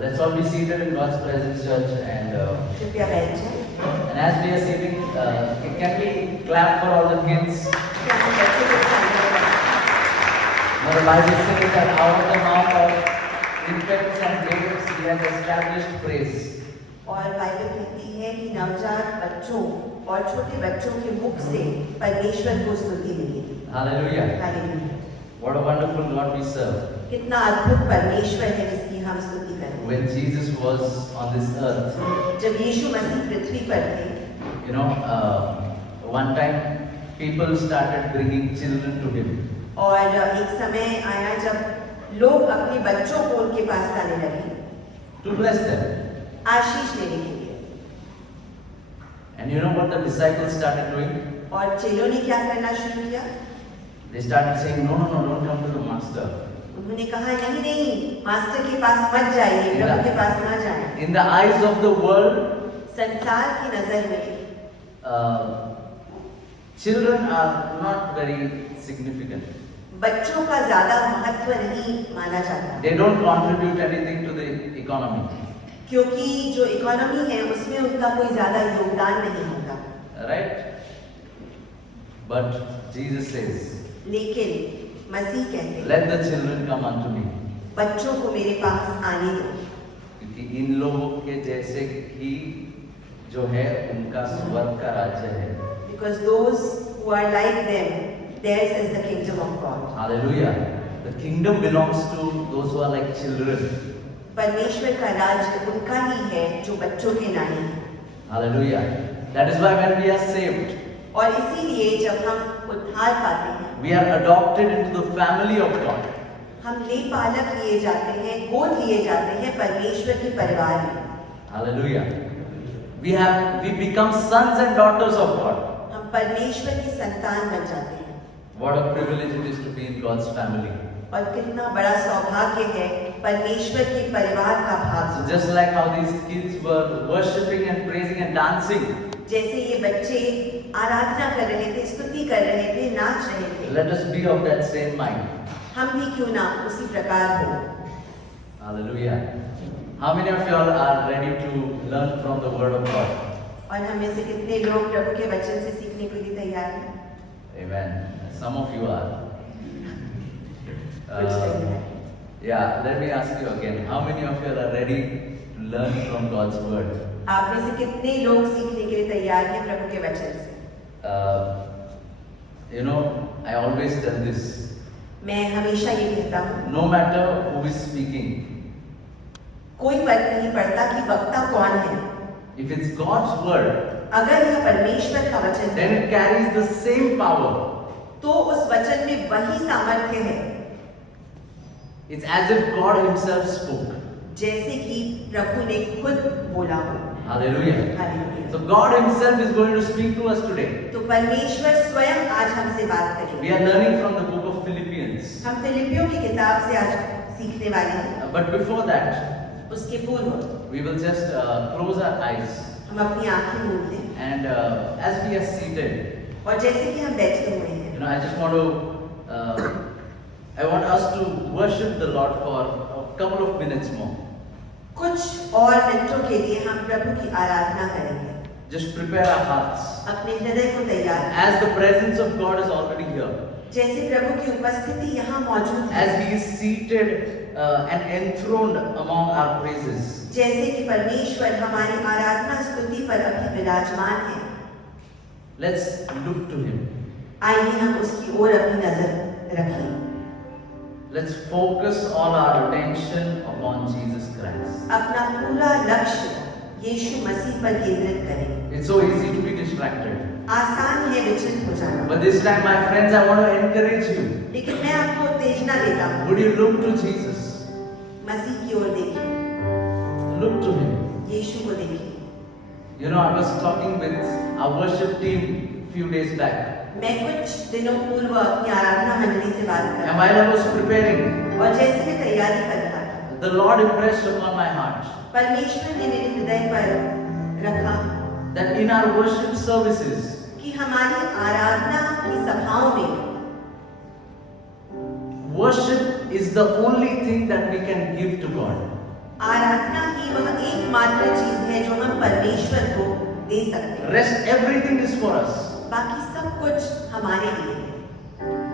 Let's all be seated in God's presence, church, कृपया बैठ जाएं। and as we are sitting, can we clap for all the kids? क्या हम बच्चों को सामने Now the Bible says that out of the mouth of infants and babes He has established praise. और Bible कहती है कि नवजात बच्चों और छोटे बच्चों के मुख से परमेश्वर को स्तुति मिलेगी। Hallelujah! Hallelujah. What a wonderful God we serve. कितना अद्भुत परमेश्वर है जिसकी हम स्तुति करें। When Jesus was on this earth, जब यीशु मसीह पृथ्वी पर थे, you know, one time people started bringing children to Him. और एक समय आया जब लोग अपने बच्चों को उनके पास लाने लगे To bless them. आशीष देने के लिए। And you know what the disciples started doing? और चेलों ने क्या करना शुरू किया? They started saying, no, don't come to the master. उन्होंने कहा नहीं नहीं, मास्टर के पास मत जाइए, प्रभु के पास ना जाएं। In the eyes of the world, संसार की नजर में children are not very significant. बच्चों का ज्यादा महत्व नहीं माना जाता, They don't contribute anything to the economy. क्योंकि जो इकोनॉमी है उसमें उनका कोई ज्यादा योगदान नहीं होता। Right? But Jesus says, लेकिन मसीह कहते हैं, let the children come unto me. बच्चों को मेरे पास आने दो, क्योंकि इन लोगों के जैसे ही जो है उनका स्वर्ग का राज्य है. because those who are like them, theirs is the kingdom of God. Hallelujah. The kingdom belongs to those who are like children. परमेश्वर का राज्य उनका ही है जो बच्चों के नाई है। Hallelujah. That is why when we are saved, और इसीलिए जब हम उद्धार पाते हैं, we are adopted into the family of God. हम ले पालक लिए जाते हैं, गोद लिए जाते हैं परमेश्वर के परिवार में। Hallelujah. We become sons and daughters of God. हम परमेश्वर की संतान बन जाते हैं। What a privilege it is to be in God's family. और कितना बड़ा सौभाग्य है परमेश्वर के परिवार का भाग। So just like how these kids were worshiping and praising and dancing, जैसे ये बच्चे आराधना कर रहे थे, स्तुति कर रहे थे, नाच रहे थे, let us be of that same mind. हम भी क्यों ना उसी प्रकार हो। Hallelujah. How many of you all are ready to learn from the word of God? और हम में से कितने लोग प्रभु के वचन से सीखने के लिए तैयार हैं? Amen. Some of you are. कुछ नहीं है। Yeah, let me ask you again. How many of you are ready to learn from God's word? आप में से कितने लोग सीखने के लिए तैयार हैं प्रभु के वचन से? You know, I always tell this. मैं हमेशा ये कहता हूँ, No matter who is speaking, कोई फर्क नहीं पड़ता कि वक्ता कौन है। if it's God's word, अगर यह परमेश्वर का वचन then है, it carries the same power. तो उस वचन में वही सामर्थ्य है It's as if God Himself spoke. जैसे कि प्रभु ने खुद बोला हो। Hallelujah. Hallelujah. So God Himself is going to speak to us today. तो परमेश्वर स्वयं आज हमसे बात We करेंगे। are learning from the book of Philippians. हम फिलिपियों की किताब से आज सीखने वाले हैं। But before that, उसके पूर्व we will just close our eyes. हम अपनी आंखें मूंद लें And as we are seated, और जैसे कि हम बैठे हुए हैं, you know, I just want to, I want us to worship the Lord for a couple of minutes more. कुछ और मिनटों के लिए हम प्रभु की आराधना करेंगे। Just prepare our hearts. अपने हृदय को तैयार करें। As the presence of God is already here, जैसे प्रभु की उपस्थिति यहाँ मौजूद है, as He is seated and enthroned among our praises, जैसे कि परमेश्वर हमारी आराधना स्तुति पर अभी विराजमान है, let's look to Him. आइए हम उसकी ओर अपनी नजर रखें। Let's focus all our attention upon Jesus Christ. अपना पूरा लक्ष्य यीशु मसीह पर केंद्रित करें। It's so easy to be distracted. आसान है विचलित हो जाना, But this time, my friends, I want to encourage you. लेकिन मैं आपको उत्तेजना देता हूँ, Would you look to Jesus? मसीह की ओर देखिए, Look to Him. यीशु को देखिए। You know, I was talking with our worship team few days back. मैं कुछ दिनों पूर्व अपनी आराधना मंडली से बात कर And रहा while I was preparing, था, और जैसे मैं तैयारी कर रहा था, the Lord impressed upon my heart परमेश्वर ने मेरे हृदय पर रखा that in our worship services, कि हमारी आराधना की सभाओं में worship is the only thing that we can give to God. आराधना ही वह एकमात्र चीज है जो हम परमेश्वर को दे सकते हैं। Rest, everything is for us. बाकी सब कुछ हमारे लिए है।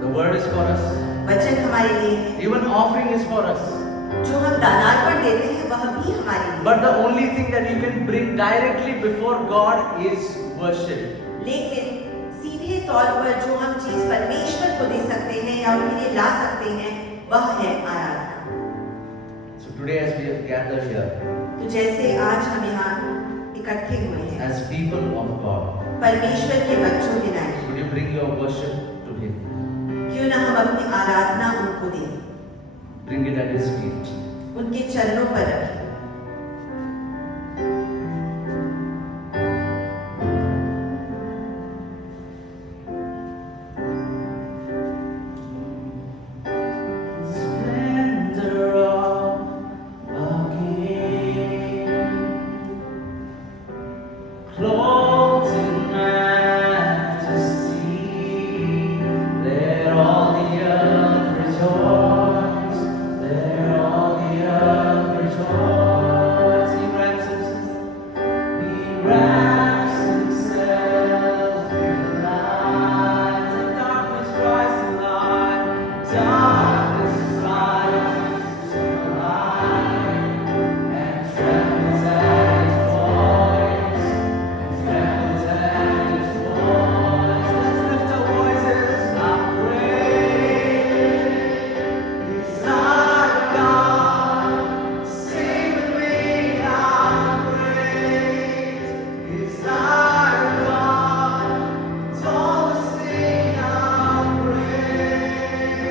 The word is for us. वचन हमारे लिए है। Even offering is for us. जो हम दानार्पण देते हैं वह भी हमारे लिए। But the only thing that you can bring directly before God is worship. लेकिन सीधे तौर पर जो हम चीज परमेश्वर को दे सकते हैं या उनके लिए ला सकते हैं वह है आराधना। So today as we have gathered here तो जैसे आज हम यहाँ इकट्ठे हुए हैं as people of God, परमेश्वर के बच्चों के नाते, would you bring your worship to Him? क्यों ना हम अपनी आराधना उनको दें, Bring it at His feet. उनके चरणों पर रखें। Splendor of a King, clothed in majesty, let all the earth rejoice. Let all the earth rejoice. He wraps himself in light, and darkness tries to lie. Darkness tries to lie, and trembles at his voice. Trembles at his voice. Let's lift our voices. I pray. He's not a God. Sing with me. How great. He's not a God. It's all to sing how great.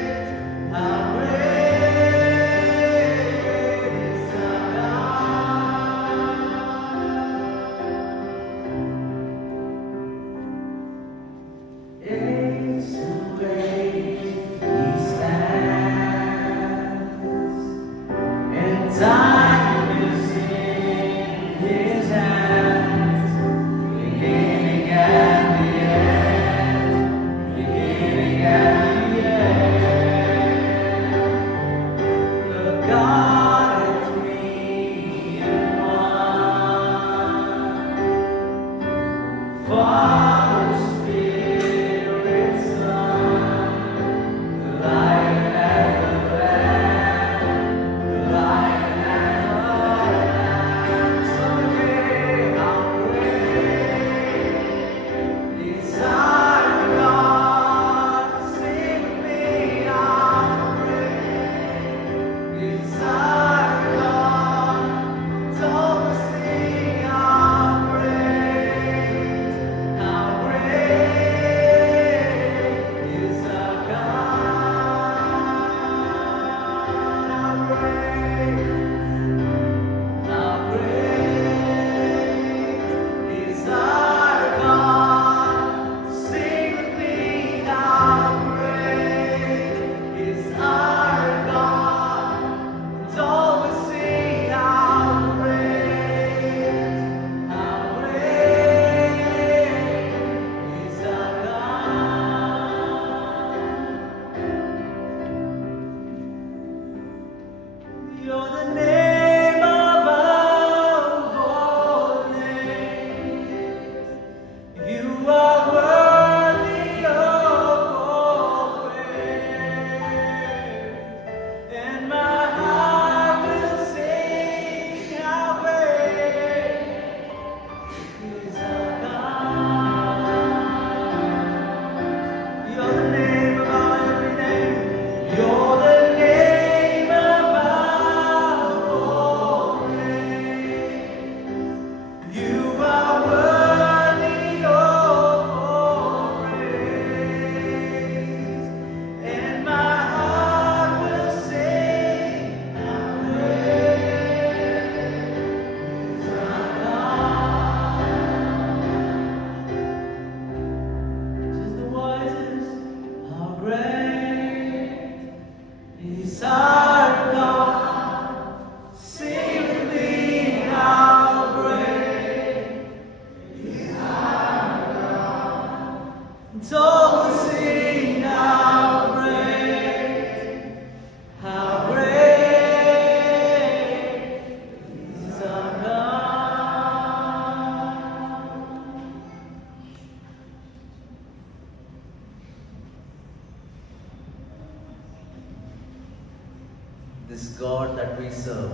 this God that we serve,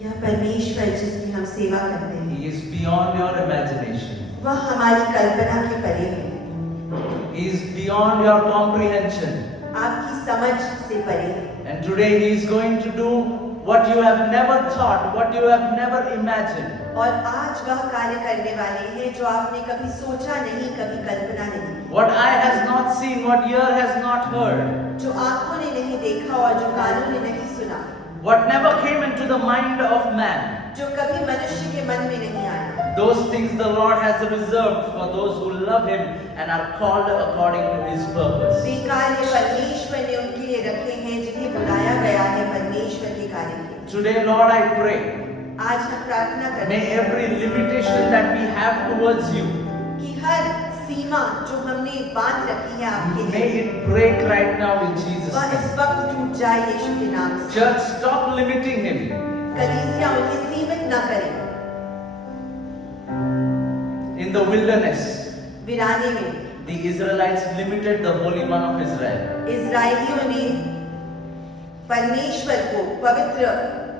यह परमेश्वर जिसकी हम सेवा करते हैं, He is beyond your imagination. वह हमारी कल्पना के परे है, He is beyond your comprehension. आपकी समझ से परे है। And today He is going to do what you have never thought, what you have never imagined. और आज वह कार्य करने वाले हैं जो आपने कभी सोचा नहीं, कभी कल्पना नहीं, What eye has not seen, what ear has not heard, जो आंखों ने नहीं देखा और जो कानों ने नहीं सुना, what never came into the mind of man. जो कभी मनुष्य के मन में नहीं आया, Those things the Lord has reserved for those who love Him and are called according to His purpose. वे कार्य परमेश्वर ने उनके लिए रखे हैं जिन्हें बुलाया गया है परमेश्वर के कार्य के। Today, Lord, I pray, आज हम प्रार्थना करते may हैं every limitation that we have towards You, कि हर सीमा जो हमने बांध रखी है आपके may लिए, it break right now in Jesus' वह इस name. वक्त टूट जाए यीशु के नाम से। Church, stop limiting Him. कलीसिया उन्हें सीमित न करे। In the wilderness, वीराने में the Israelites limited the Holy One of Israel. इजरायलियों ने परमेश्वर को, पवित्र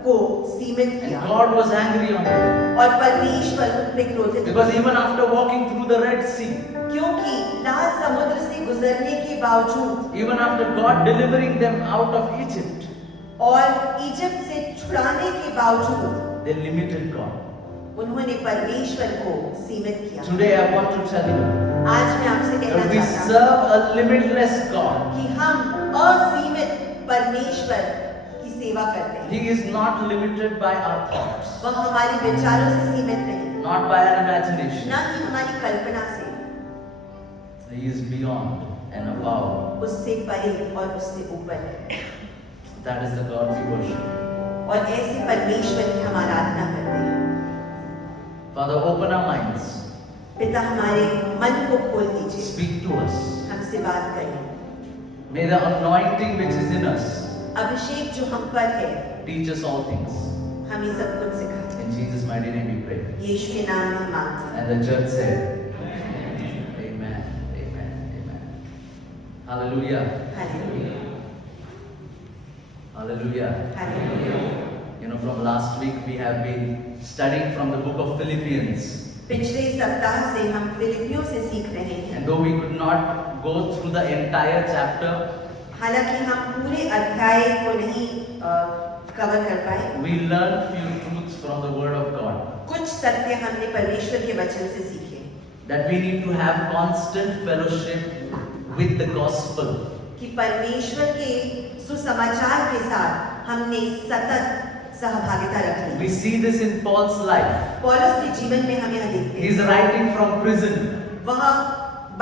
को सीमित And किया God was angry on them. और परमेश्वर उन पे क्रोधित Because हुए। even after walking through the Red Sea, क्योंकि लाल समुद्र से गुजरने के बावजूद even after God delivering them out of Egypt, और इजिप्ट से छुड़ाने के बावजूद they limited God. उन्होंने परमेश्वर को सीमित किया। Today I want to tell you आज मैं आपसे कहना that we चाहता हूँ serve a limitless God. कि हम असीमित परमेश्वर की सेवा करते हैं। He is not limited by our thoughts, वह हमारे विचारों से सीमित नहीं, not by our imagination. न ही हमारी कल्पना से, He is beyond and above. उससे परे और उससे ऊपर है। That is the God we worship. और ऐसे परमेश्वर की हम आराधना करते हैं। Father, open our minds. पिता हमारे मन को खोल दीजिए, Speak to us. हमसे बात करें। May the anointing which is in us अभिषेक जो हम पर है teach us all things. हमें सब कुछ सिखाए। In Jesus' mighty name we pray. यीशु के नाम में मांगते हैं। And the church said, Amen, Amen, Amen. Hallelujah, hallelujah, Hallelujah. Hallelujah. You know, from last week we have been studying from the book of Philippians. पिछले सप्ताह से हम फिलिपियों से सीख रहे हैं। And though we could not go through the entire chapter, हालांकि हम पूरे अध्याय को नहीं कवर कर पाए, we learned few truths from the Word of God. कुछ सत्य हमने परमेश्वर के वचन से सीखे। That we need to have constant fellowship with the gospel. कि परमेश्वर के सुसमाचार के साथ हमने सतत सहभागिता रखनी। We see this in Paul's life. पौलुस के जीवन में हम यह देखते He is हैं। writing from prison. वह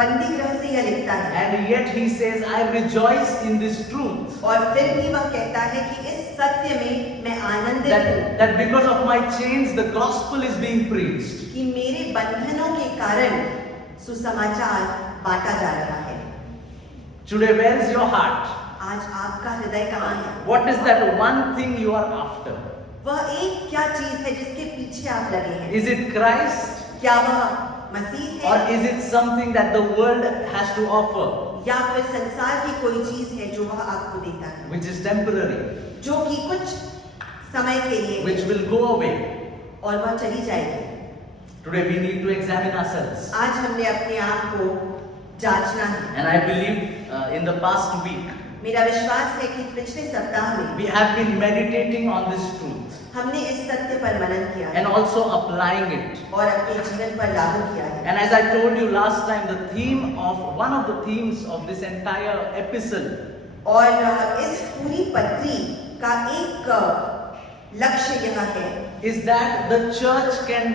बंदी गृह से यह लिखता है And yet he says, I rejoice in this truth. और फिर भी वह कहता है कि इस सत्य में मैं आनंदित हूँ That because of my chains, the gospel is being preached. कि मेरे बंधनों के कारण सुसमाचार बांटा जा रहा है। Today, where is your heart? आज आपका हृदय कहाँ है? What is that one thing you are after? वह एक क्या चीज है जिसके पीछे आप लगे हैं? Is it Christ? क्या वह मसीह Or है is it something that the world has to offer, या फिर संसार की कोई चीज है जो वह आपको देता है, which is temporary, जो कि कुछ समय के लिए है which will go away? और वह चली जाएगी? Today, we need to examine ourselves. आज हमने अपने आप को जांचना है। And I believe in the past week, मेरा विश्वास है कि पिछले सप्ताह में we have been meditating on this truth हमने इस सत्य पर मनन किया है and also applying it. और अपने जीवन पर लागू किया है। And as I told you last time, one of the themes of this entire epistle और इस पूरी पत्री का एक लक्ष्य यह है is that the church can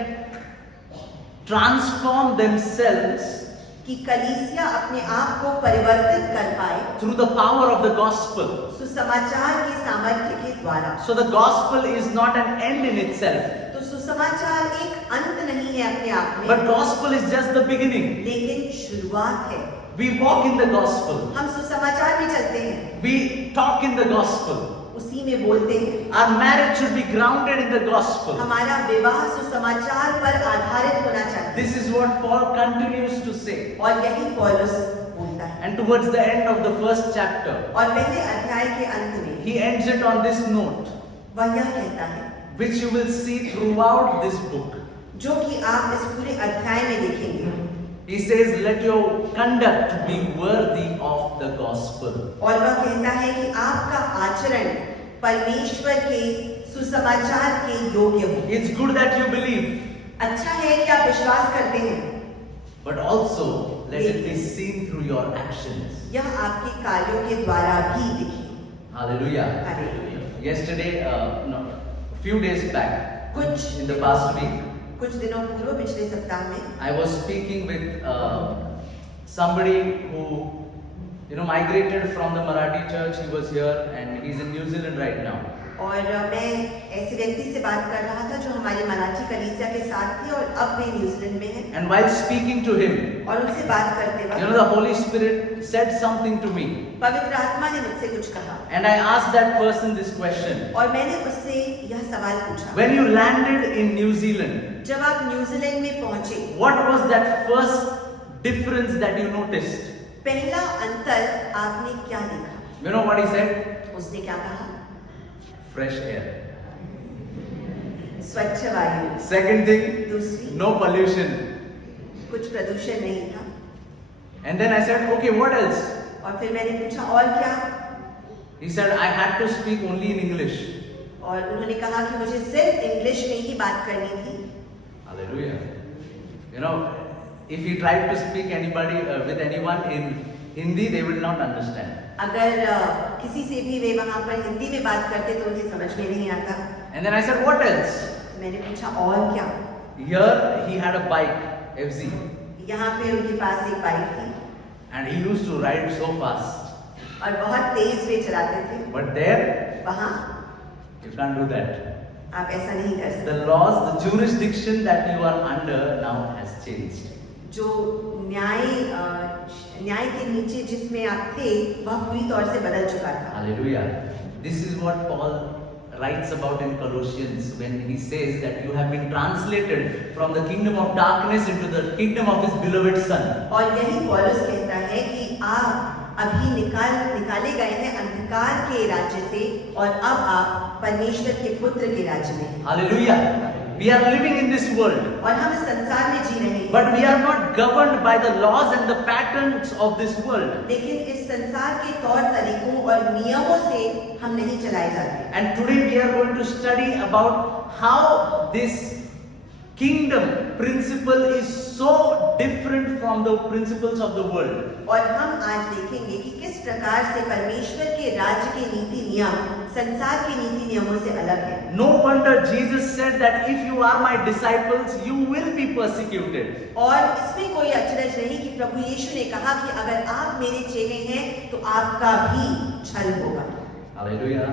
transform themselves कि कलीसिया अपने आप को परिवर्तित कर पाए through the power of the gospel. सुसमाचार के सामर्थ्य के द्वारा। So the gospel is not an end in itself, तो सुसमाचार एक अंत नहीं है अपने आप में, but gospel is just the beginning. लेकिन शुरुआत है। We walk in the gospel. हम सुसमाचार में चलते हैं, We talk in the gospel. उसी में बोलते हैं। Our marriage should be grounded in the gospel. हमारा विवाह सुसमाचार पर आधारित होना चाहिए This is what Paul continues to say. और यही पौलुस बोलता है। And towards the end of the first chapter, और पहले अध्याय के अंत में he ends it on this note, वह यह कहता है, which you will see throughout this book. जो कि आप इस पूरे अध्याय में देखेंगे। He says, let your conduct be worthy of the gospel. और वह कहता है कि आपका आचरण परमेश्वर के सुसमाचार के योग्य हो। It's good that you believe, अच्छा है कि आप विश्वास करते हैं, but also let it be seen through your actions. यह आपके कार्यों के द्वारा भी दिखे। Hallelujah. Hallelujah. Yesterday, no, few days back, कुछ in the past week, कुछ दिनों पूर्व पिछले सप्ताह में I was speaking with somebody who, migrated from the Marathi church. He was here and he's in New Zealand right now. और मैं ऐसे व्यक्ति से बात कर रहा था जो हमारे मराठी कलीसिया के साथ थे और अब वे न्यूजीलैंड में हैं। And while speaking to him, और उनसे बात करते वक्त the Holy Spirit said something to me. पवित्र आत्मा ने मुझसे कुछ कहा And I asked that person this question. और मैंने उससे यह सवाल पूछा, When you landed in New Zealand, जब आप न्यूजीलैंड में पहुंचे, what was that first difference that you noticed? पहला अंतर आपने क्या देखा? You know what he said? उसने क्या कहा? Fresh air. स्वच्छ वायु। Second thing, दूसरी, no pollution. कुछ प्रदूषण नहीं था। And then I said, okay, what else? और फिर मैंने पूछा और क्या? He said, I had to speak only in English. और उन्होंने कहा कि मुझे सिर्फ इंग्लिश में ही बात करनी थी। Hallelujah. If he tried to speak with anyone in Hindi, they will not understand. अगर किसी से भी वे वहाँ पर हिंदी में बात करते तो उन्हें समझ में नहीं आता। And then I said, what else? मैंने पूछा और क्या? Here he had a bike, FZ. यहाँ पे उनके पास एक बाइक थी And he used to ride so fast. और बहुत तेज वे चलाते थे। But there, वहाँ you can't do that. आप ऐसा नहीं कर सकते। The laws, the jurisdiction that you are under now has changed. जो न्याय के नीचे जिसमें आप थे वह पूरी तौर से बदल चुका था। Hallelujah. This is what Paul writes about in Colossians when he says that you have been translated from the kingdom of darkness into the kingdom of his beloved son. और यही पौलुस कहता है कि आप अभी निकाले गए हैं अंधकार के राज्य से और अब आप परमेश्वर के पुत्र के राज्य में हैं। Hallelujah. We are living in this world. और हम इस संसार में जी रहे हैं। But we are not governed by the laws and the patterns of this world. लेकिन इस संसार के तौर तरीकों और नियमों से हम नहीं चलाए जाते। And today we are going to study about how this kingdom principle is so different from the principles of the world. और हम आज देखेंगे कि किस प्रकार से परमेश्वर के राज्य के नीति नियम संसार के नीति नियमों से अलग है। No wonder Jesus said that if you are my disciples, you will be persecuted. और इसमें कोई अचरज नहीं कि प्रभु यीशु ने कहा कि अगर आप मेरे चेले हैं तो आपका भी छल होगा। Hallelujah.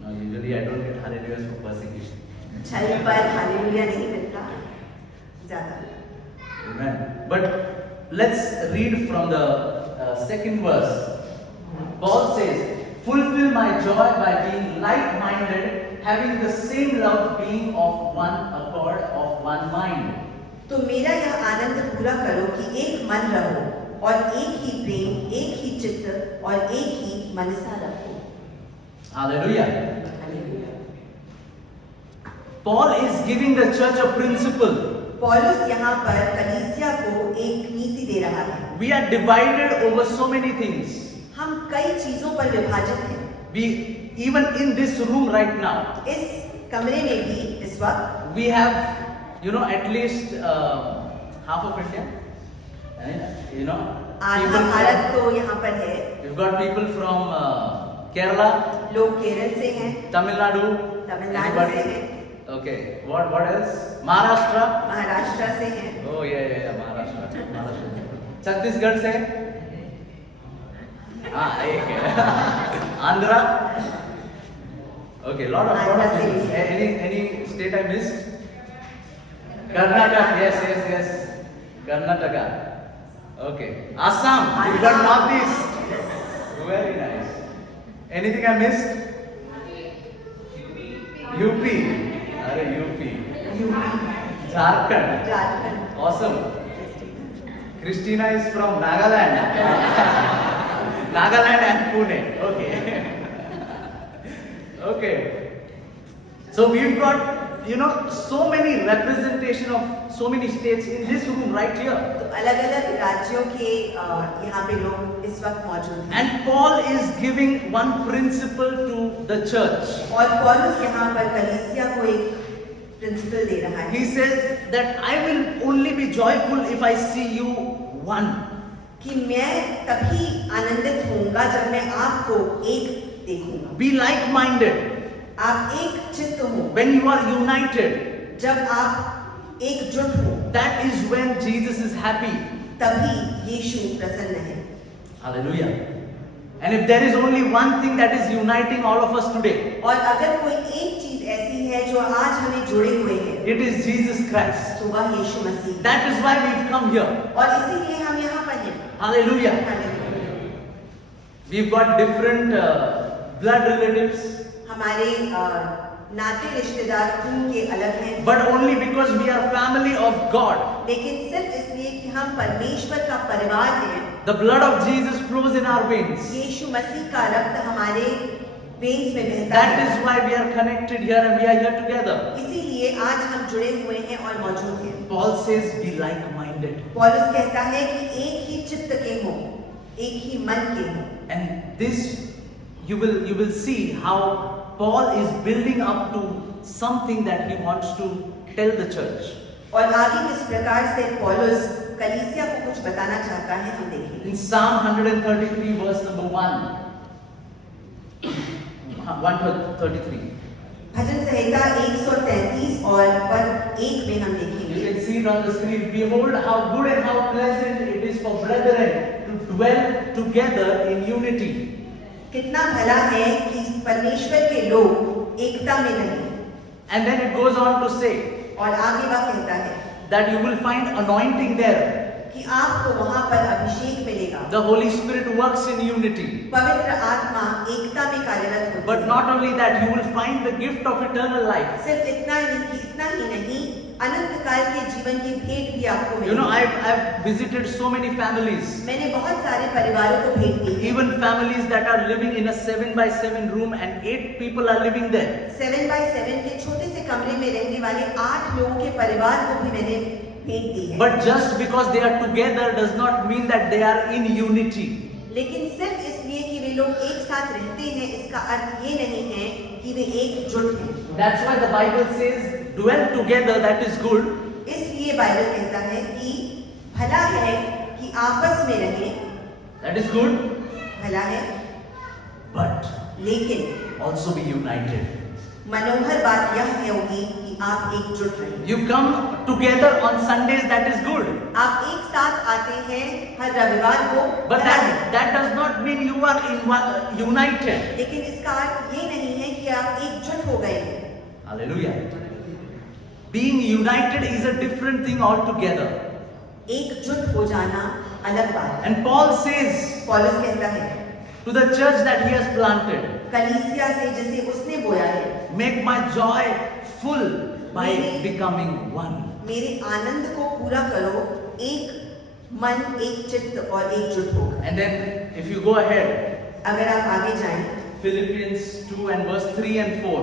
No, usually I don't get hallelujahs for persecution. छल पर हालेलुया नहीं मिलता ज्यादा। Amen. But let's read from the second verse. Paul says, fulfill my joy by being like-minded, having the same love, being of one accord, of one mind. तो मेरा यह आनंद पूरा करो कि एक मन रहो और एक ही प्रेम, एक ही चित्त और एक ही मनसा रखो। Hallelujah. Paul is giving the church a principle. पौलुस यहाँ पर कलीसिया को एक नीति दे रहा है। We are divided over so many things. हम कई चीजों पर विभाजित हैं। We, even in this room right now, इस कमरे में भी इस वक्त we have, at least half of India. आधा भारत तो यहाँ पर है। We've got people from Kerala, लोग केरल से हैं, Tamil Nadu. तमिलनाडु से हैं, Okay. What else? Maharashtra. Maharashtra से हैं, Oh yeah, Maharashtra. छत्तीसगढ़ से. एक है. Andhra. Okay, lot of people. Any state I missed? Karnataka. Yes. Karnataka. Okay. Assam. You got Northeast. Very nice. Anything I missed? UP. UP. UP, Jharkhand. Jharkhand. Awesome. Christina is from Nagaland. Nagaland and Pune. Okay. Okay. So we've got, so many representation of so many states in this room right here. तो अलग-अलग राज्यों के यहाँ पे लोग इस वक्त मौजूद हैं। And Paul is giving one principle to the church. और पौलुस यहाँ पर कलीसिया को एक प्रिंसिपल दे रहा है। He says that I will only be joyful if I see you one. कि मैं तभी आनंदित होऊंगा जब मैं आपको एक देखूंगा। Be like-minded. आप एक चित्त हो। When you are united, जब आप एकजुट हो, that is when Jesus is happy. तभी यीशु प्रसन्न है। Hallelujah. And if there is only one thing that is uniting all of us today, और अगर कोई एक चीज ऐसी है जो आज हमें जुड़े हुए है, it is Jesus Christ. तो वह यीशु मसीह। That is why we've come here. और इसीलिए हम यहाँ पर हैं। Hallelujah. Hallelujah. We've got different blood relatives, हमारे नाते रिश्तेदार खून के अलग हैं, but only because we are family of God. लेकिन सिर्फ इसलिए कि हम परमेश्वर का परिवार हैं, The blood of Jesus flows in our veins. यीशु मसीह का रक्त हमारे वेन्स में बहता That है। is why we are connected here and we are here together. इसीलिए आज हम जुड़े हुए हैं और मौजूद हैं। Paul says, be like-minded. पौलुस कहता है कि एक ही चित्त के हो, एक ही मन के हो। And this, you will see how Paul is building up to something that he wants to tell the church. और आगे किस प्रकार से पौलुस कलीसिया को कुछ बताना चाहता है हम देखेंगे। In Psalm 133 verse number 133. भजन संहिता 133 और पद 1 में हम देखेंगे। You can see it on the screen. Behold how good and how pleasant it is for brethren to dwell together in unity. कितना भला है कि परमेश्वर के लोग एकता में रहें। And then it goes on to say और आगे वह कहता है that you will find anointing there. कि आपको वहां पर अभिषेक मिलेगा। The Holy Spirit works in unity. पवित्र आत्मा एकता में कार्यरत होती But है। not only that, you will find the gift of eternal life. सिर्फ इतना ही नहीं, अनंत काल के जीवन की भेंट भी आपको You know, मिलेगी। I've visited so many families, मैंने बहुत सारे परिवारों को भेंट दी है। even families that are living in a 7x7 room and 8 people are living there. 7x7 के छोटे से कमरे में रहने वाले 8 लोगों के परिवार को भी मैंने भेंट दी है। But just because they are together does not mean that they are in unity. लेकिन सिर्फ इसलिए कि वे लोग एक साथ रहते हैं, इसका अर्थ ये नहीं है कि वे एकजुट हैं। That's why the Bible says, dwell together, that is good. इसलिए बाइबल कहता है कि भला है कि आपस में रहें, That is good. भला है, But लेकिन also be united. मनोहर बात यह होगी कि आप एकजुट रहें। You come together on Sundays, that is good. आप एक साथ आते हैं हर रविवार को, But भला है। that does not mean you are united. लेकिन इसका अर्थ ये नहीं है कि आप एकजुट हो गए हैं। Hallelujah. Being united is a different thing altogether. एकजुट हो जाना अलग बात है। And Paul says पौलुस कहता है to the church that he has planted, कलीसिया से जिसे उसने बोया है, make my joy full by becoming one. मेरे आनंद को पूरा करो, एक मन, एक चित्त और एकजुट हो। And then if you go ahead, अगर आप आगे जाएं, Philippians 2 and verse 3 and 4.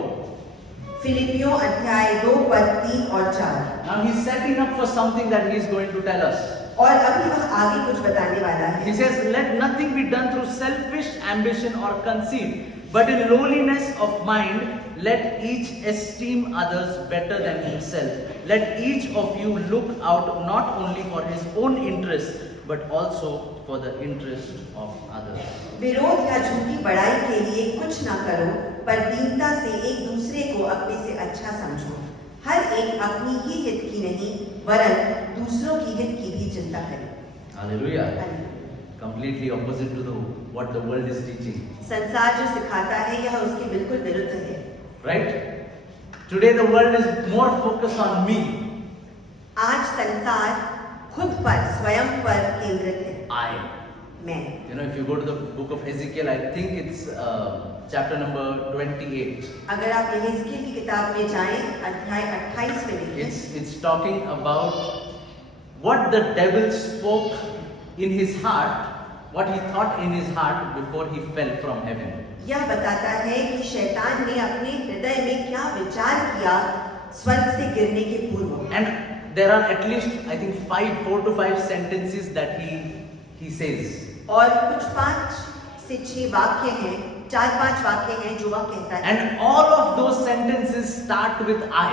फिलिपियों अध्याय 2 पद 3 और 4। Now he's setting up for something that he is going to tell us. और अभी वह आगे कुछ बताने वाला है। He says, let nothing be done through selfish ambition or conceit, but in lowliness of mind, let each esteem others better than himself. Let each of you look out not only for his own interest, but also for the interest of others. विरोध या झूठी बड़ाई के लिए कुछ ना करो, पर दीनता से एक दूसरे को अपने से अच्छा समझो। हर एक अपनी ही हित की नहीं, वरन दूसरों की हित की भी चिंता करे। Hallelujah. Completely opposite to what the world is teaching. संसार जो सिखाता है यह उसके बिल्कुल विरुद्ध है। Right? Today the world is more focused on me. आज संसार खुद पर, स्वयं पर केंद्रित है। I. मैं। You know, if you go to the book of Ezekiel, I think it's chapter number 28. अगर आप यहेजकेल की किताब में जाएं, अध्याय 28 में देखें, It's talking about what the devil spoke in his heart, what he thought in his heart before he fell from heaven. यह बताता है कि शैतान ने अपने हृदय में क्या विचार किया स्वर्ग से गिरने के पूर्व। And there are at least, I think, 4 to 5 sentences that he says. और कुछ 5 से 6 वाक्य हैं, 4-5 वाक्य हैं जो वह कहता है। And all of those sentences start with I.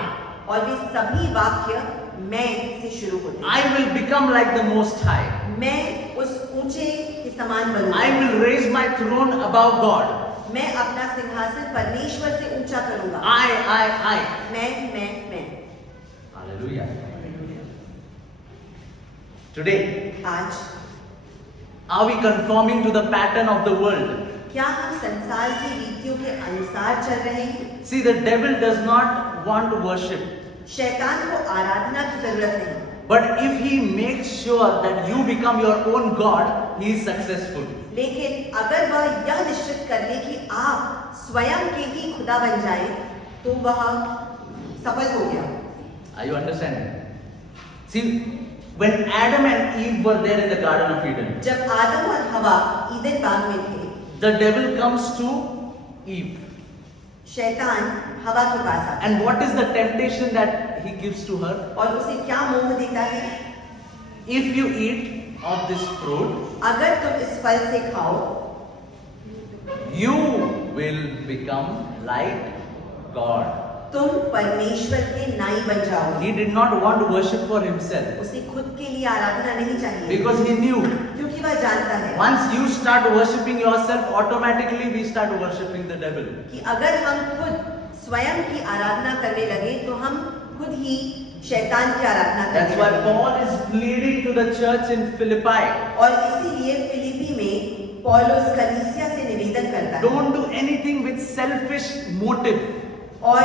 और वे सभी वाक्य मैं से शुरू होते हैं। I will become like the Most High. मैं उस ऊंचे के समान बनूंगा। I will raise my throne above God. मैं अपना सिंहासन परमेश्वर से ऊंचा करूंगा। I. मैं। Hallelujah. Today, आज are we conforming to the pattern of the world? क्या हम संसार की रीतियों के अनुसार चल रहे हैं? See, the devil does not want worship. शैतान को आराधना की जरूरत नहीं, But if he makes sure that you become your own God, he is successful. लेकिन अगर वह यह निश्चित कर ले कि आप स्वयं के ही खुदा बन जाए, तो वह सफल हो गया। Are you understanding? See, when Adam and Eve were there in the Garden of Eden, जब आदम और हवा ईदन बाग में थे, the devil comes to Eve. शैतान हवा के पास आता And what is the temptation that he gives to her? और उसे क्या मोह देता है? If you eat of this fruit, अगर तुम इस फल से खाओ, you will become like God. तुम परमेश्वर के नाई बन जाओगे। He did not want worship for himself उसे खुद के लिए आराधना नहीं चाहिए, because he knew क्योंकि वह जानता है once you start worshipping yourself, automatically we start worshipping the devil. कि अगर हम खुद स्वयं की आराधना करने लगे तो हम खुद ही शैतान की आराधना That's करने why लगेंगे। Paul is pleading to the church in Philippi. और इसीलिए फिलिपी में पौलुस कलीसिया से निवेदन करता है, Don't do anything with selfish motive, और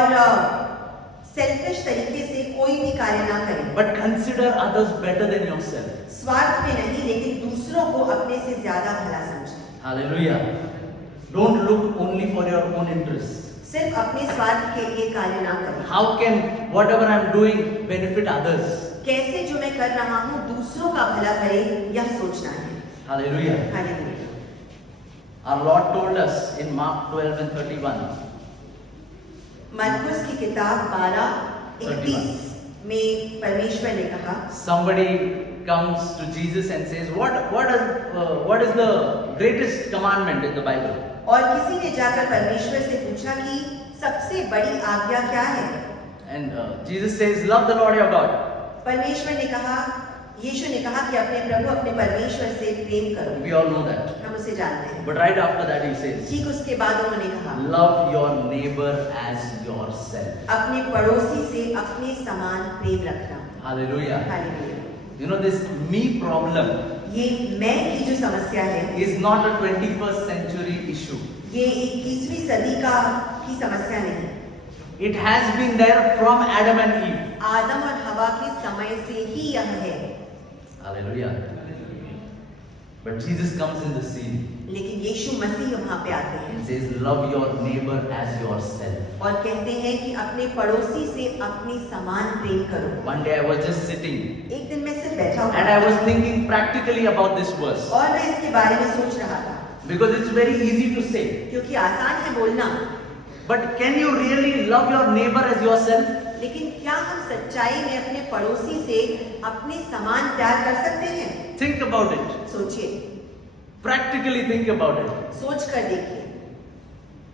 सेल्फिश तरीके से कोई भी कार्य ना करें, but consider others better than yourself. स्वार्थ में नहीं लेकिन दूसरों को अपने से ज्यादा भला समझें। Hallelujah. Don't look only for your own interests. सिर्फ अपने स्वार्थ के लिए कार्य ना करें। How can whatever I'm doing benefit others? कैसे जो मैं कर रहा हूँ दूसरों का भला करे, यह सोचना है। Hallelujah. Hallelujah. Our Lord told us in Mark 12 and 31. मरकुस की किताब 12:31 में परमेश्वर ने कहा, Somebody comes to Jesus and says, what is the greatest commandment in the Bible? और किसी ने जाकर परमेश्वर से पूछा कि सबसे बड़ी आज्ञा क्या है? And Jesus says, love the Lord your God. परमेश्वर ने कहा, यीशु ने कहा कि अपने प्रभु अपने परमेश्वर से प्रेम करो। We all know that. हम उसे जानते हैं। But right after that he says, ठीक उसके बाद उन्होंने कहा, love your neighbor as yourself. अपने पड़ोसी से अपने समान प्रेम रखना। Hallelujah. Hallelujah. You know, this me problem ये मैं की जो समस्या है, is not a 21st century issue. ये 21वीं सदी की समस्या नहीं। It has been there from Adam and Eve. आदम और हवा के समय से ही यह है। Hallelujah. But Jesus comes in the scene लेकिन यीशु मसीह वहां पे आते हैं and says, love your neighbor as yourself. और कहते हैं कि अपने पड़ोसी से अपने समान प्रेम करो। One day I was just sitting एक दिन मैं सिर्फ बैठा and I हुआ was thinking practically about this verse और मैं इसके बारे में सोच रहा था, because it's very easy to say. क्योंकि आसान है बोलना, But can you really love your neighbor as yourself? लेकिन क्या हम सच्चाई में अपने पड़ोसी से अपने समान प्यार कर सकते हैं? Think about it. सोचिए, Practically think about it. सोच कर देखिए,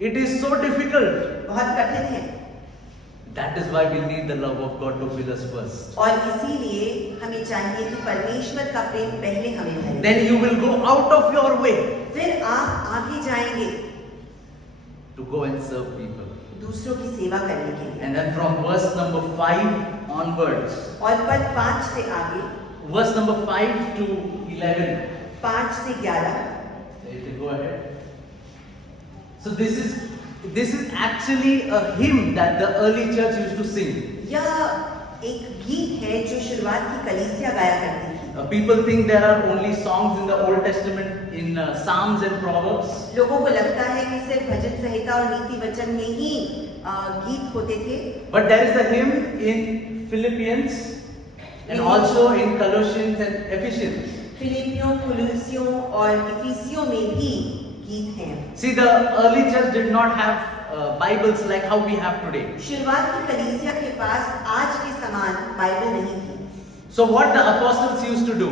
It is so difficult. बहुत कठिन है। That is why we need the love of God to fill us first. और इसीलिए हमें चाहिए कि परमेश्वर का प्रेम पहले हमें भरे, Then you will go out of your way फिर आप आगे जाएंगे to go and serve people. दूसरों की सेवा करने के लिए। And then from verse number 5 onwards, और पद 5 से आगे, verse number 5 to 11. 5 से 11, You can go ahead. So this is actually a hymn that the early church used to sing. यह एक गीत है जो शुरुआत की कलीसिया गाया करती थी। People think there are only songs in the Old Testament in Psalms and Proverbs. लोगों को लगता है कि सिर्फ भजन संहिता और नीति वचन में ही गीत होते थे, But there is a hymn in Philippians and also in Colossians and Ephesians. फिलिपियों, कुलुस्सियों और इफिसियों में भी गीत हैं। See, the early church did not have Bibles like how we have today. शुरुआत की कलीसिया के पास आज के समान बाइबल नहीं थी। So what the apostles used to do?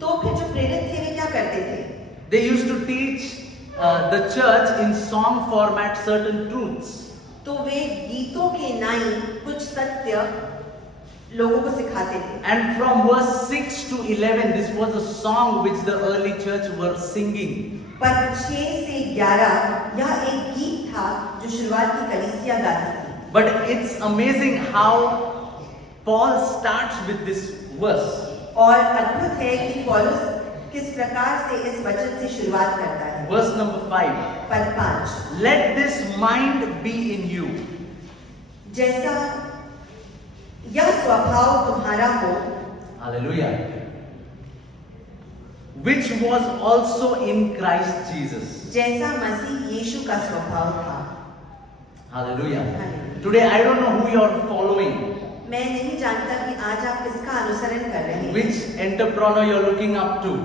तो फिर जो प्रेरित थे वे क्या करते थे? They used to teach the church in song format certain truths. तो वे गीतों के नाई कुछ सत्य लोगों को सिखाते थे। And from verse 6 to 11, this was a song which the early church were singing. पर 6 से 11 यह एक गीत था जो शुरुआत की कलीसिया गाती थी। But it's amazing how Paul starts with this verse. और अद्भुत है कि पौलुस किस प्रकार से इस वचन से शुरुआत करता है। Verse number 5. पद 5, Let this mind be in you. जैसा यह स्वभाव तुम्हारा हो, Hallelujah. Which was also in Christ Jesus. जैसा मसीह यीशु का स्वभाव था। Hallelujah. Hallelujah. Today I don't know who you are following, मैं नहीं जानता कि आज आप किसका अनुसरण कर रहे हैं, which entrepreneur you are looking up to.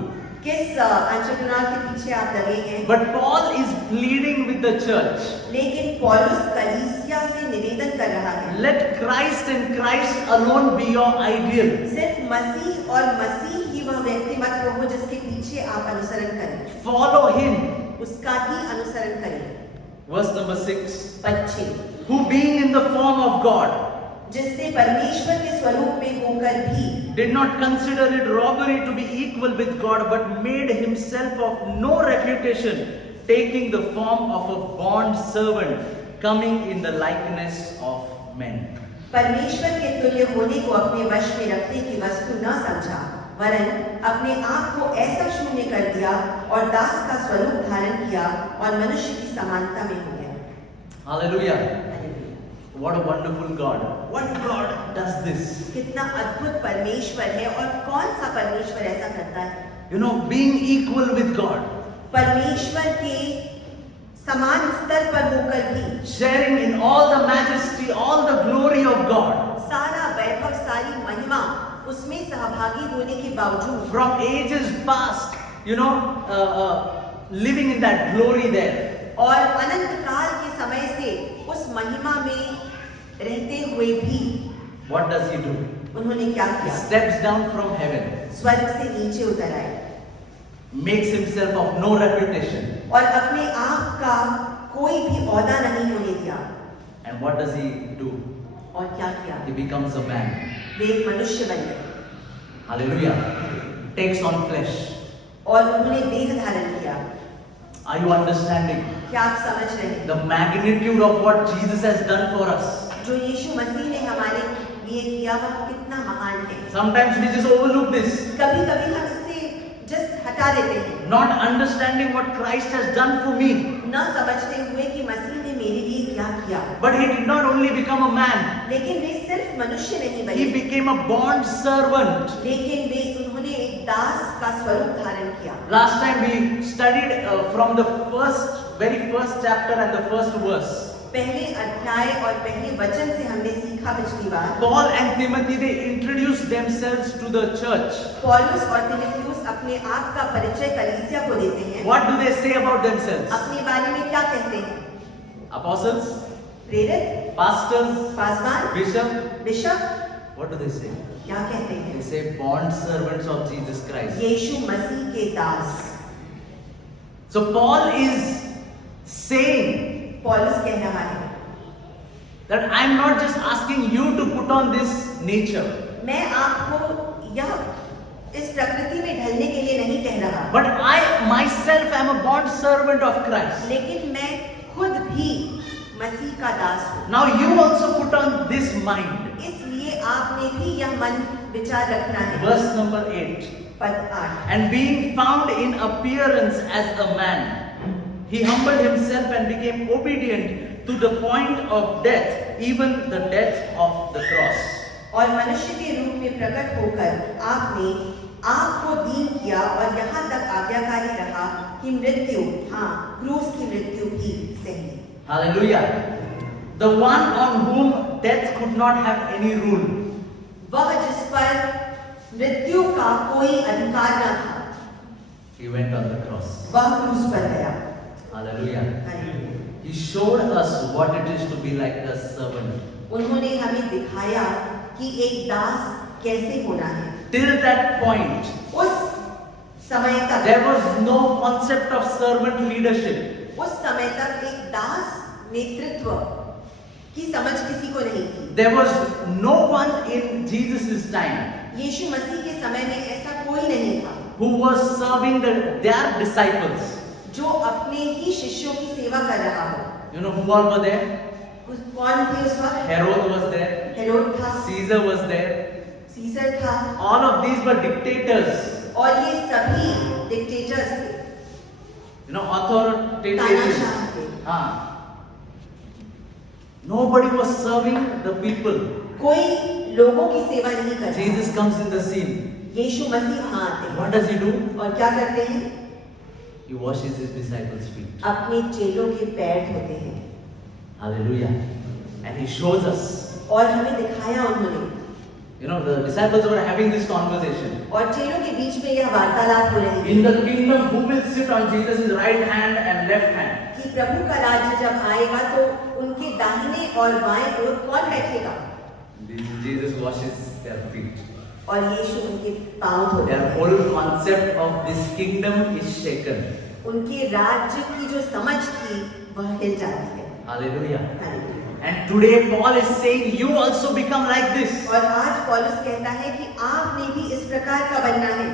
किस एंटरप्रेन्योर के पीछे आप लगे हैं। But Paul is pleading with the church. लेकिन पौलुस कलीसिया से निवेदन कर रहा है, Let Christ and Christ alone be your ideal. सिर्फ मसीह और मसीह ही वह व्यक्तिमत्व हो जिसके पीछे आप अनुसरण करें, Follow him. उसका ही अनुसरण करें। Verse number 6. पद 6, Who being in the form of God जिसने परमेश्वर के स्वरूप में होकर भी did not consider it robbery to be equal with God, but made himself of no reputation, taking the form of a bond servant, coming in the likeness of men. परमेश्वर के तुल्य होने को अपने वश में रखने की वस्तु न समझा, वरन अपने आप को ऐसा शून्य कर दिया और दास का स्वरूप धारण किया और मनुष्य की समानता में हो गया। Hallelujah. What a wonderful God. What God does this? कितना अद्भुत परमेश्वर है, और कौन सा परमेश्वर ऐसा करता है? You know, being equal with God, परमेश्वर के समान स्तर पर होकर भी, sharing in all the majesty, all the glory of God, सारा वैभव, सारी महिमा उसमें सहभागी होने के बावजूद, from ages past, you know, living in that glory there. और अनंत काल के समय से उस महिमा में रहते हुए भी What does he do? उन्होंने क्या He किया? steps down from heaven, स्वर्ग से नीचे उतर आए makes himself of no reputation. और अपने आप का कोई भी औदा नहीं होने दिया। And what does he do? और क्या किया? He becomes a man. वे एक मनुष्य बन गए Hallelujah. Takes on flesh. और उन्होंने देह धारण किया। Are you understanding? क्या आप समझ रहे हैं? The magnitude of what Jesus has done for us. जो यीशु मसीह ने हमारे लिए किया वह कितना महान है। Sometimes we just overlook this, कभी कभी हम इससे जस्ट हटा देते हैं, not understanding what Christ has done for me. न समझते हुए कि मसीह ने मेरे लिए क्या किया। But he did not only become a man, लेकिन वे सिर्फ मनुष्य नहीं he बने, became a bond servant. लेकिन वे उन्होंने एक दास का स्वरूप धारण किया। Last time we studied from the very first chapter and the first verse. पहले अध्याय और पहले वचन से हमने सीखा पिछली बार। Paul and Timothy, they introduced themselves to the church. पौलुस और तीमुथियुस अपने आप का परिचय कलीसिया को देते हैं। What do they say about themselves? अपने बारे में क्या कहते हैं? Apostles, प्रेरित, pastors, Paswan, bishop. Bishop, What do they say? क्या कहते हैं? They say bond servants of Jesus Christ. यीशु मसीह के दास। So Paul is saying पौलुस कह रहा है that I am not just asking you to put on this nature, मैं आपको यह इस प्रकृति में ढलने के लिए नहीं कह रहा, but I myself am a bond servant of Christ. लेकिन मैं खुद भी मसीह का दास हूँ। Now you also put on this mind. इसलिए आपने भी यह मन विचार रखना है। Verse number 8. पद 8, And being found in appearance as a man, he humbled himself and became obedient to the point of death, even the death of the cross. और मनुष्य के रूप में प्रकट होकर आपने आपको दीन किया और यहाँ तक आज्ञाकारी रहा कि मृत्यु, हाँ, क्रूस की मृत्यु भी सही। Hallelujah. The one on whom death could not have any rule. वह जिस पर मृत्यु का कोई अधिकार न था, He went on the cross. वह क्रूस पर गया। Hallelujah. Hallelujah. He showed us what it is to be like a servant. उन्होंने हमें दिखाया कि एक दास कैसे होना है। Till that point, उस समय तक there was no concept of servant leadership. उस समय तक एक दास नेतृत्व की समझ किसी को नहीं थी। There was no one in Jesus' time यीशु मसीह के समय में ऐसा कोई नहीं था who was serving their disciples. जो अपने ही शिष्यों की सेवा कर रहा हो। You know who all were there? कौन थे उस वक्त? Herod was there. हेरोद था, Caesar was there. सीसर था, All of these were dictators. और ये सभी डिक्टेटर्स थे, You know, authoritative. तानाशाह थे। Nobody was serving the people. कोई लोगों की सेवा नहीं करता। Jesus comes in the scene. यीशु मसीह वहाँ आते What हैं does he do? और क्या करते हैं? He washes his disciples' feet. अपने चेलों के पैर धोते हैं Hallelujah. And he shows us. और हमें दिखाया उन्होंने। You know, the disciples were having this conversation. और चेलों के बीच में यह वार्तालाप हो रही In थी the kingdom, who will sit on Jesus' right hand and left hand? कि प्रभु का राज्य जब आएगा तो उनके दाहिने और बाएं ओर कौन बैठेगा? Jesus washes their feet. और यीशु उनके पांव धोते Their हैं। whole concept of this kingdom is shaken. उनके राज्य की जो समझ थी वह हिल जाती है। Hallelujah. Hallelujah. And today Paul is saying, you also become like this. और आज पौलुस कहता है कि आपने भी इस प्रकार का बनना है।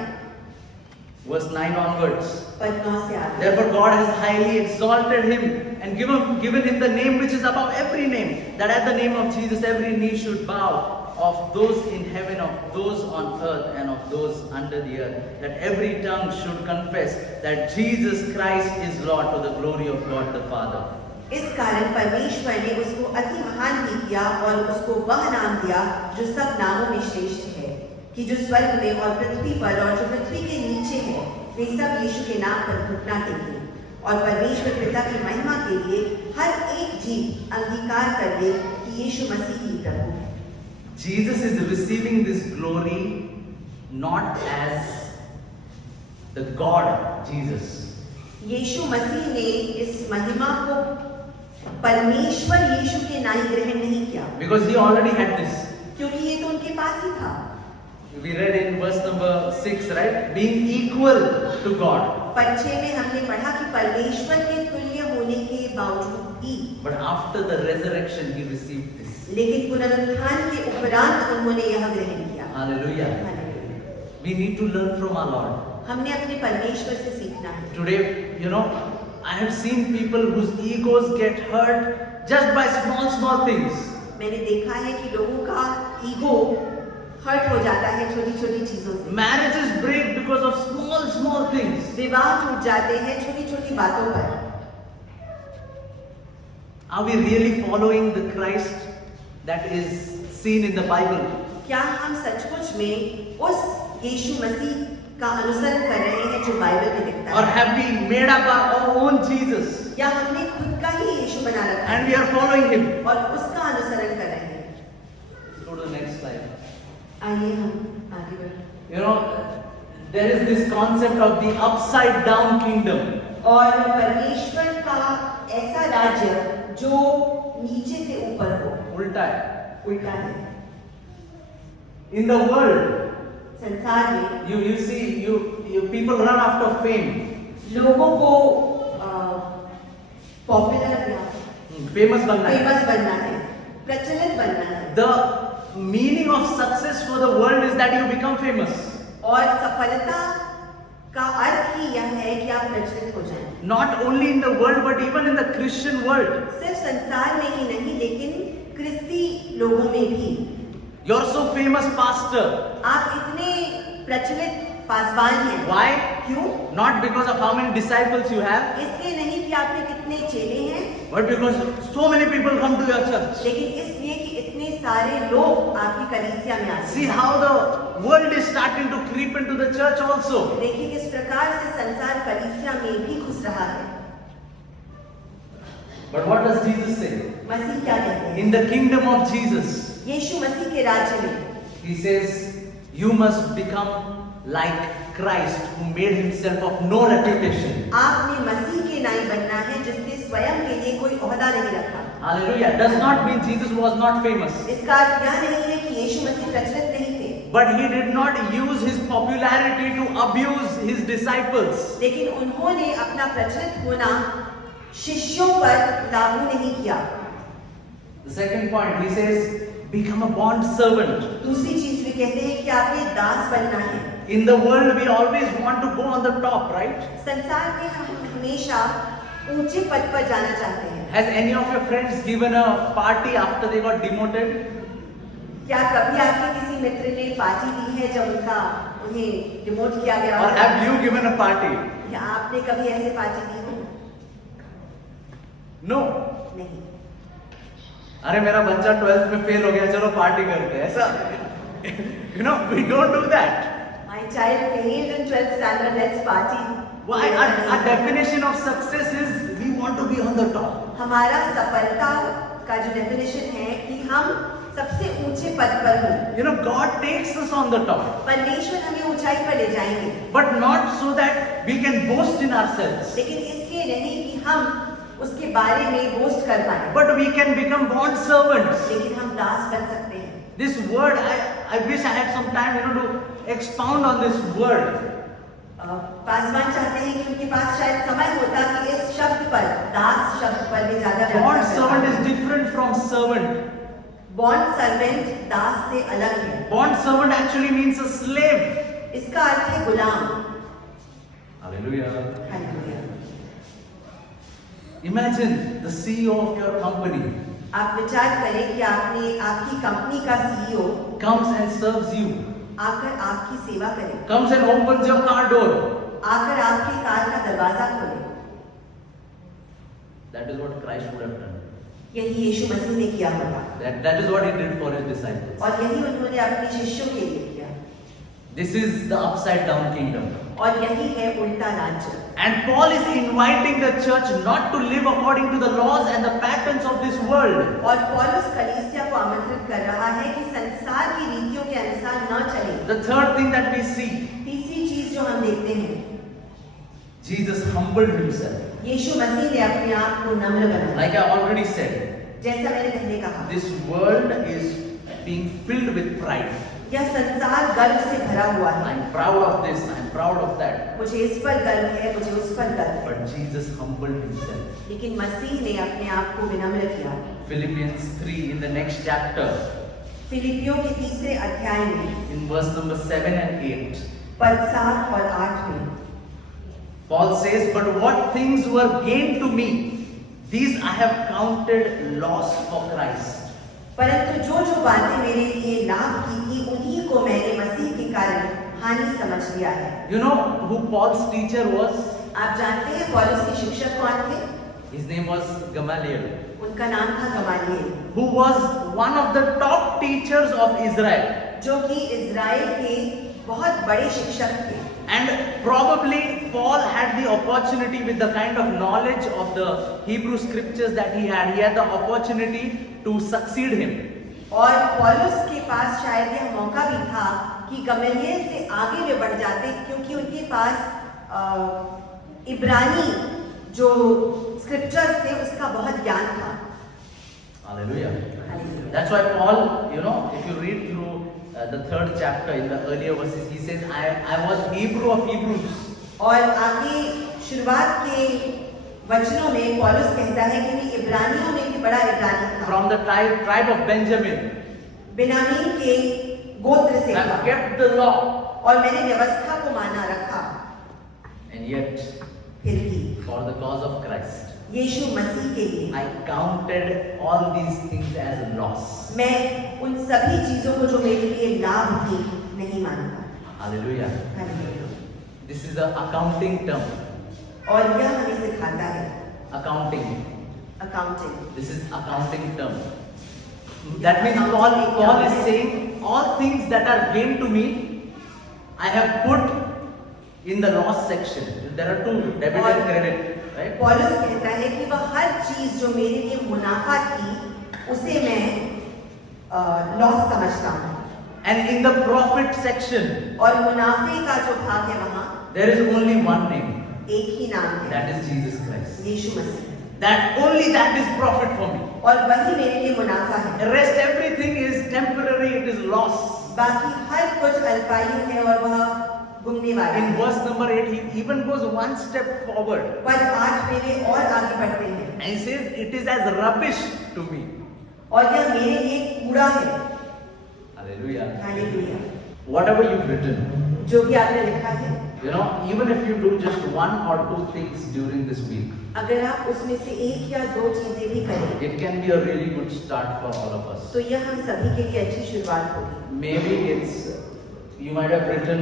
Verse 9 onwards. पद 9 से आगे। Therefore God has highly exalted him and given him the name which is above every name, that at the name of Jesus every knee should bow, of those in heaven, of those on earth, and of those under the earth, that every tongue should confess that Jesus Christ is Lord, to the glory of God the Father. इस कारण परमेश्वर ने उसको अति महान भी किया और उसको वह नाम दिया जो सब नामों में श्रेष्ठ है, कि जो स्वर्ग में और पृथ्वी पर और जो पृथ्वी के नीचे है वे सब यीशु के नाम पर घुटना टेकें, और परमेश्वर पिता की महिमा के लिए हर एक जीव अंगीकार कर ले कि यीशु मसीह ही प्रभु है। Jesus is receiving this glory not as the God Jesus. यीशु मसीह ने इस महिमा को परमेश्वर यीशु के नाम ग्रहण नहीं किया, Because he already had this. क्योंकि ये तो उनके पास ही था। We read in verse number 6, right? Being equal to God. पद 6 में हमने पढ़ा कि परमेश्वर के तुल्य होने के बावजूद भी, But after the resurrection, he received this. लेकिन पुनरुत्थान के उपरांत उन्होंने यह ग्रहण किया। Hallelujah. Hallelujah. We need to learn from our Lord. हमने अपने परमेश्वर से सीखना है। Today, you know, I have seen people whose egos get hurt just by small things. मैंने देखा है कि लोगों का ईगो हर्ट हो जाता है छोटी छोटी चीजों से। Marriages break because of small things. विवाह टूट जाते हैं छोटी छोटी बातों पर। Are we really following the Christ that is seen in the Bible? क्या हम सचमुच में उस यीशु मसीह का अनुसरण कर रहे हैं जो बाइबल में लिखता Or है, have we made up our own Jesus या हमने खुद का ही यीशु बना रखा and है we are following him? और उसका अनुसरण कर रहे हैं? Go to the next slide. आइए हम आगे बढ़ें। You know, there is this concept of the upside down kingdom. और परमेश्वर का ऐसा राज्य जो नीचे से ऊपर हो, उल्टा है. उल्टा है। In the world, संसार में you see, you people run after fame. लोगों को पॉपुलर या Famous बनना है. फेमस बनना है, प्रचलित बनना है, The meaning of success for the world is that you become famous. और सफलता का अर्थ ही यह है कि आप प्रचलित हो जाएं। Not only in the world but even in the Christian world. सिर्फ संसार में ही नहीं लेकिन क्रिस्ती लोगों में भी। You're so famous, pastor. आप इतने प्रचलित पासवान हैं। Why? क्यों? Not because of how many disciples you have, इसलिए नहीं कि आप में कितने चेले हैं, but because so many people come to your church. लेकिन इसलिए कि इतने सारे लोग आपकी कलीसिया में आते See हैं। how the world is starting to creep into the church also. देखिए किस प्रकार से संसार कलीसिया में भी घुस रहा है। But what does Jesus say? मसीह क्या कहते हैं? In the kingdom of Jesus, यीशु मसीह के राज्य में he says, You must become like Christ, who made himself of no reputation. आपने मसीह के नाई बनना है जिसने स्वयं के लिए कोई ओहदा नहीं रखा। Hallelujah. Does not mean Jesus was not famous. इसका अर्थ यह नहीं है कि यीशु मसीह प्रचलित नहीं थे, But he did not use his popularity to abuse his disciples. लेकिन उन्होंने अपना प्रचलित होना शिष्यों पर लागू नहीं किया। The second point, he says, become a bond servant. दूसरी चीज भी कहते हैं कि आपने दास बनना है। In the world, we always want to go on the top, right? संसार में हम हमेशा ऊंचे पद पर जाना चाहते हैं। Has any of your friends given a party after they got demoted? क्या कभी आपके किसी मित्र ने पार्टी दी है जब उन्हें डिमोट किया गया Or हो? have you given a party? या आपने कभी ऐसे पार्टी दी हो? No. नहीं। अरे मेरा बच्चा 12th में फेल हो गया, चलो पार्टी करते हैं, ऐसा you know, we don't do that. My child failed in 12th standard, let's party. Why? Our definition of success is we want to be on the top. हमारा सफलता का जो डेफिनेशन है कि हम सबसे ऊंचे पद पर हों। You know, God takes us on the top, परमेश्वर हमें ऊंचाई पर ले जाएंगे, but not so that we can boast in ourselves. लेकिन इसलिए नहीं कि हम उसके बारे में बोस्ट कर पाए, But we can become bond servants. लेकिन हम दास बन सकते हैं। This word, I wish I had some time, you know, to expound on this word. Paswan चाहते हैं कि उनके पास शायद समय होता कि इस शब्द पर, दास शब्द पर भी ज्यादा Bond चर्चा servant करते। is different from servant. Bond servant दास से अलग है। Bond servant actually means a slave. इसका अर्थ है गुलाम। Hallelujah. Hallelujah. Imagine the CEO of your company आप विचार करें कि आपकी कंपनी का CEO comes and serves you, आकर आपकी सेवा करे, comes and opens your car door. आकर आपकी कार का दरवाजा खोले। That is what Christ would have done. यही यीशु मसीह ने किया होगा, That is what he did for his disciples. और यही उन्होंने अपने शिष्यों के लिए किया, This is the upside down kingdom. और यही है उल्टा राज्य। And Paul is inviting the church not to live according to the laws and the patterns of this world. और पौलुस कलीसिया को आमंत्रित कर रहा है कि संसार की रीतियों के अनुसार न चले। The third thing that we see, तीसरी चीज जो हम देखते हैं, Jesus humbled himself. यीशु मसीह ने अपने आप को नम्र बनाया। Like I already said, जैसा मैंने पहले कहा, this world is being filled with pride. यह संसार गर्व से भरा हुआ है। I'm proud of this, I'm proud of that. मुझे इस पर गर्व है, मुझे उस पर गर्व है। But Jesus humbled himself. लेकिन मसीह ने अपने आप को विनम्र किया। Philippians 3 in the next chapter, फिलिपियों के तीसरे अध्याय में in verse number 7 and 8, पद 7 और 8 में Paul says, but what things were gained to me, these I have counted loss for Christ. परंतु जो बातें मेरे लिए लाभ की थी, उन्हीं को मैंने मसीह के कारण हानि समझ लिया है। You know who Paul's teacher was? आप जानते हैं पौलुस के शिक्षक कौन थे? His name was Gamaliel, उनका नाम था गमालिएल, who was one of the top teachers of Israel. जो कि इजराइल के बहुत बड़े शिक्षक थे। And probably Paul had the opportunity, with the kind of knowledge of the Hebrew scriptures that he had the opportunity to succeed him. और पौलुस के पास शायद यह मौका भी था कि गमालिएल से आगे वे बढ़ जाते, क्योंकि उनके पास इब्रानी जो स्क्रिप्चर्स थे उसका बहुत ज्ञान था। Hallelujah. Hallelujah. That's why Paul, you know, if you read through the 3rd chapter in the earlier verses, he says, I was Hebrew of Hebrews. और आगे शुरुआत के वचनों में पौलुस कहता है कि मैं इब्रानियों में भी बड़ा इब्रानी था, From the tribe of Benjamin. बिन्यामीन के गोत्र से I था, have kept the law. और मैंने व्यवस्था को माना रखा। And yet, फिर भी for the cause of Christ, यीशु मसीह के लिए I counted all these things as loss. मैं उन सभी चीजों को जो मेरे लिए लाभ थी नहीं मानता। Hallelujah. Hallelujah. This is an accounting term. और यह हमें सिखाता है Accounting. Accounting. This is accounting term. That means Paul is saying all things that are gained to me, I have put in the loss section. There are two, debit and credit, right? पौलुस कहता है कि वह हर चीज जो मेरे लिए मुनाफा थी उसे मैं लॉस समझता हूँ। And in the profit section, और मुनाफे का जो भाग है वहाँ there is only one name. एक ही नाम है, That is Jesus Christ. Yeshu Masih, Only that is profit for me. और वही मेरे लिए मुनाफा है। The rest everything is temporary, it is loss. बाकी हर कुछ अल्पायु है और वह घूमने वाला In है। verse number 8, he even goes one step forward. पद 8 में वे और आगे बढ़ते हैं And he says, it is as rubbish to me. और यह मेरे लिए कूड़ा है। Hallelujah. Hallelujah. Whatever you've written, जो भी आपने लिखा है, even if you do just one or two things during this week, अगर आप उसमें से एक या दो चीजें भी करें, it can be a really good start for all of us. तो यह हम सभी के लिए अच्छी शुरुआत होगी। Maybe you might have written,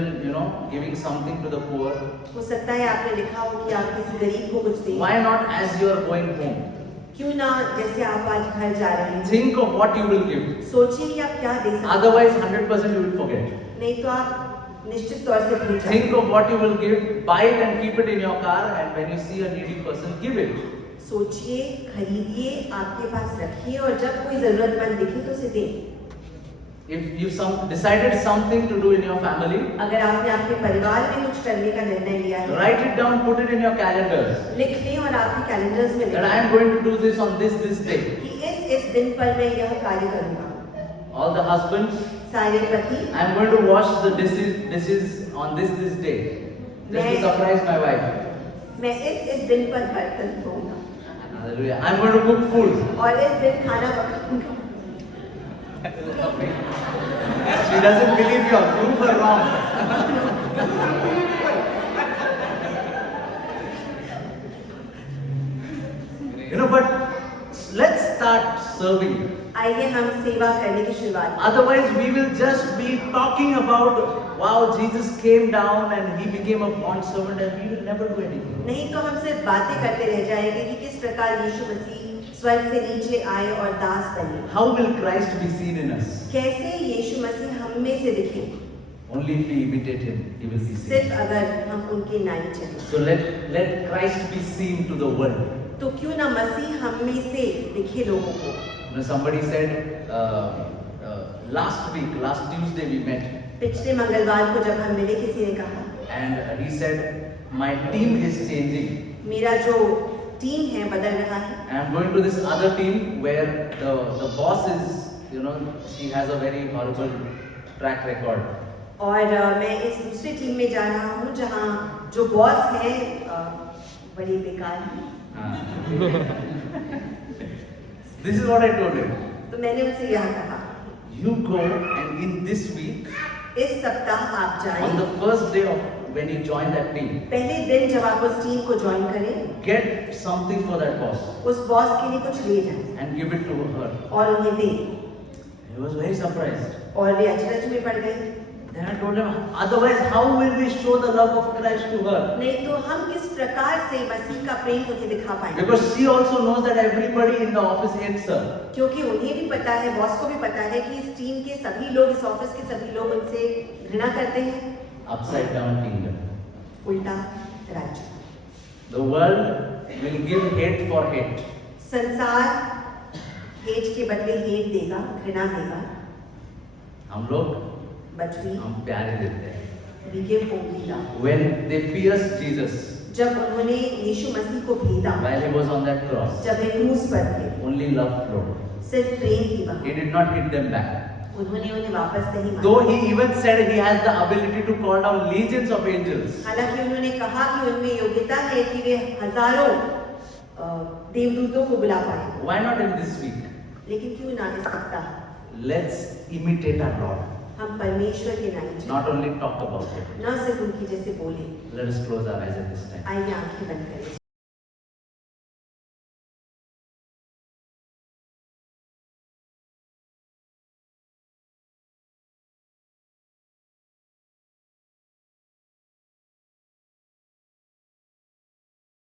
giving something to the poor. हो सकता है आपने लिखा हो कि आप किसी गरीब को कुछ दें। Why not as you are going home? क्यों ना जैसे आप आज घर जा रहे हैं, Think of what you will give. सोचिए कि आप क्या दे सकते हैं। Otherwise, 100% you will forget. नहीं तो आप निश्चित तौर से भूल जाएंगे। Think of what you will give, buy it and keep it in your car, and when you see a needy person, give it. सोचिए, खरीदिए, आपके पास रखिए और जब कोई जरूरतमंद दिखे तो उसे दें। If you decided something to do in your family, अगर आपने अपने परिवार में कुछ करने का निर्णय लिया है, write it down, put it in your calendars. लिख लें और आपके कैलेंडर्स में That I लिखें am going to do this on this day. कि इस दिन पर मैं यह कार्य करूंगा। All the husbands, सारे पति, I am going to wash the dishes on this day. Just to surprise my wife. मैं इस दिन पर बर्तन धोऊंगा Hallelujah. I am going to cook food. और इस दिन खाना पकाऊंगा। She doesn't believe you. Prove her wrong. But let's start serving. आइए हम सेवा करने की शुरुआत करें। Otherwise, we will just be talking about, wow, Jesus came down and he became a bond servant, and we will never do anything. नहीं तो हम सिर्फ बातें करते रह जाएंगे कि किस प्रकार यीशु मसीह स्वर्ग से नीचे आए और दास बने। How will Christ be seen in us? कैसे यीशु मसीह हम में से दिखे? Only if we imitate him, he will be seen. सिर्फ अगर हम उनके नाई चलें। So let Christ be seen to the world. तो क्यों ना मसीह हम में से दिखे लोगों को। Somebody said last Tuesday we met, पिछले मंगलवार को जब हम मिले किसी ने कहा, and he said, my team is changing. मेरा जो टीम है बदल रहा है। I am going to this other team where the boss is, she has a very horrible track record. और मैं इस दूसरी टीम में जा रहा हूँ जहाँ जो बॉस है बड़ी बेकार है। This is what I told him. तो मैंने उनसे यह कहा, You go and in this week, इस सप्ताह आप on जाएं, the first day of when you join that team, पहले दिन जब आप उस टीम को ज्वाइन करें, get something for that boss उस बॉस के लिए कुछ ले जाएं and give it to her. और उन्हें दें। He was very surprised. और वे अचरज में पड़ गए। Then I told him, otherwise how will we show the love of Christ to her? नहीं तो हम किस प्रकार से मसीह का प्रेम उन्हें दिखा पाएंगे? Because she also knows that everybody in the office hates her. क्योंकि उन्हें भी पता है, बॉस को भी पता है कि इस टीम के सभी लोग, इस ऑफिस के सभी लोग उनसे घृणा करते हैं। Upside down kingdom. उल्टा राज्य। The world will give hate for hate. संसार हेट के बदले हेट देगा, घृणा देगा। हम लोग But हम प्यारे देते हैं. we give only love. When they pierced Jesus जब उन्होंने यीशु मसीह को भेदा, while he was on that cross, जब वे क्रूस पर थे, only love flowed. सिर्फ प्रेम ही बहा। He did not hit them back. उन्होंने उन्हें वापस नहीं Though मारा। he even said he has the ability to call down legions of angels. हालांकि उन्होंने कहा कि उनमें योग्यता है कि वे हजारों देवदूतों को बुला पाए, Why not in this week? लेकिन क्यों ना इस सप्ताह Let's imitate our Lord. हम परमेश्वर के नाम से Not only talk about it. न सिर्फ उनकी जैसे बोले। Let us close our eyes at this time. आइए आंखें बंद करें।